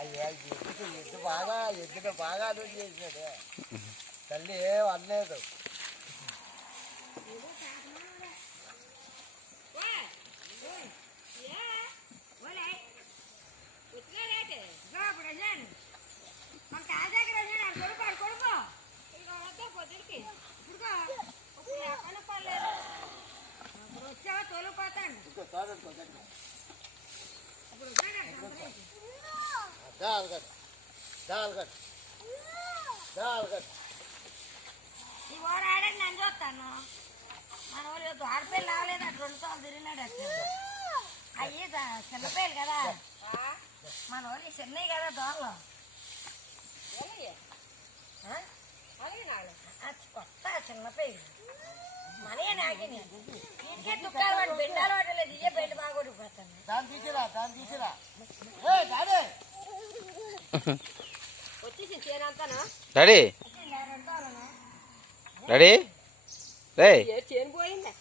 అయ్యా ఎద్దు బాగా అడుగు చేసినాడే తల్లి అనలేదు. ఈ ఓరాడని నేను చూస్తాను. మన వాళ్ళు ఆడపిల్ల రాలేదు అటు 2 సార్లు తిరిగినాడు. అయ్యి చిన్నపిల్లలు కదా, మన వాళ్ళు చిన్నవి కదా దోళ్ళు కొత్త చిన్నపిల్లలు మనయే నాకిని ఇంటికే దుఃఖాలు వాడు బెండాలు పట్టలేదు. ఇయ్యే బెండ్ బాగా కొట్టుకుపోతాను. వచ్చేసి చేనంతానా డాడీ డాడీ రే చేను పోయింది.